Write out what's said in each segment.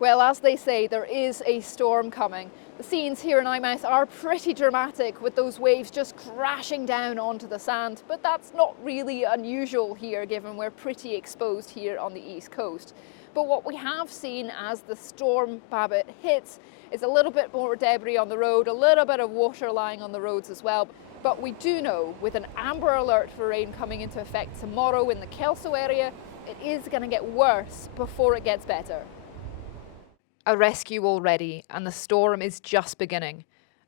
Well, as they say, there is a storm coming. The scenes here in Eyemouth are pretty dramatic, with those waves just crashing down onto the sand, but that's not really unusual here, given we're pretty exposed here on the east coast. But what we have seen as the Storm Babet hits is a little bit more debris on the road, a little bit of water lying on the roads as well. But we do know, with an amber alert for rain coming into effect tomorrow in the Kelso area, it is going to get worse before it gets better. A rescue already, and the storm is just beginning.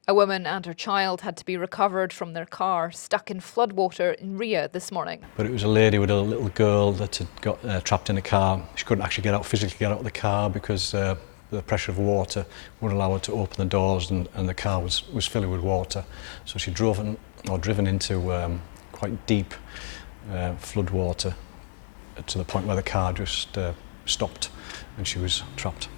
A woman and her child had to be recovered from their car, stuck in floodwater in Ria this morning. But it was a lady with a little girl that had got trapped in a car. She couldn't actually physically get out of the car because the pressure of water wouldn't allow her to open the doors, and the car was filling with water. So she driven into quite deep flood water to the point where the car just stopped and she was trapped.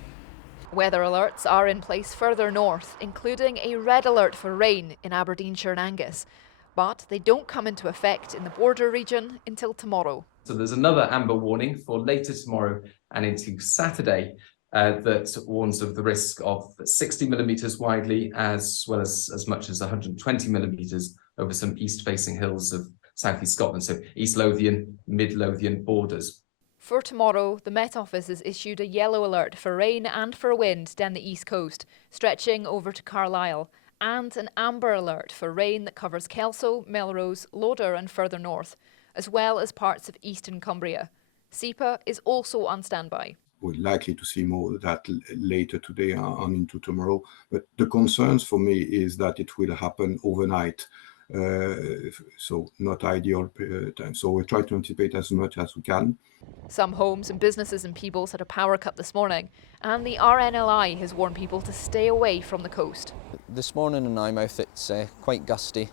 Weather alerts are in place further north, including a red alert for rain in Aberdeenshire and Angus. But they don't come into effect in the border region until tomorrow. So there's another amber warning for later tomorrow and into Saturday that warns of the risk of 60 millimetres widely, as well as much as 120 millimetres over some east-facing hills of southeast Scotland, so East Lothian, Mid Lothian borders. For tomorrow, the Met Office has issued a yellow alert for rain and for wind down the east coast, stretching over to Carlisle, and an amber alert for rain that covers Kelso, Melrose, Loder and further north, as well as parts of eastern Cumbria. SEPA is also on standby. We're likely to see more of that later today and into tomorrow. But the concerns for me is that it will happen overnight. So not ideal time. So we try to anticipate as much as we can. Some homes and businesses in Peebles had a power cut this morning, and the RNLI has warned people to stay away from the coast. This morning in Eyemouth it's quite gusty,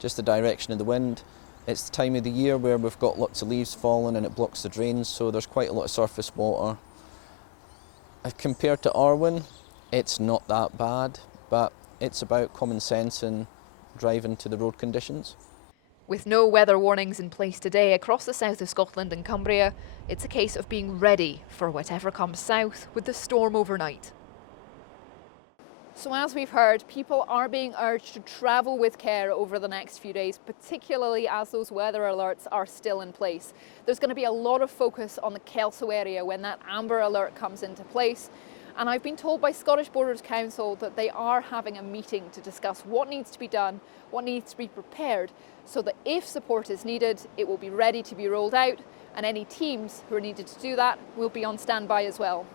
just the direction of the wind. It's the time of the year where we've got lots of leaves falling and it blocks the drains, so there's quite a lot of surface water. Compared to Arwen, it's not that bad, but it's about common sense and driving to the road conditions. With no weather warnings in place today across the south of Scotland and Cumbria, it's a case of being ready for whatever comes south with the storm overnight. So as we've heard, people are being urged to travel with care over the next few days, particularly as those weather alerts are still in place. There's going to be a lot of focus on the Kelso area when that amber alert comes into place. And I've been told by Scottish Borders Council that they are having a meeting to discuss what needs to be done, what needs to be prepared, so that if support is needed, it will be ready to be rolled out, and any teams who are needed to do that will be on standby as well.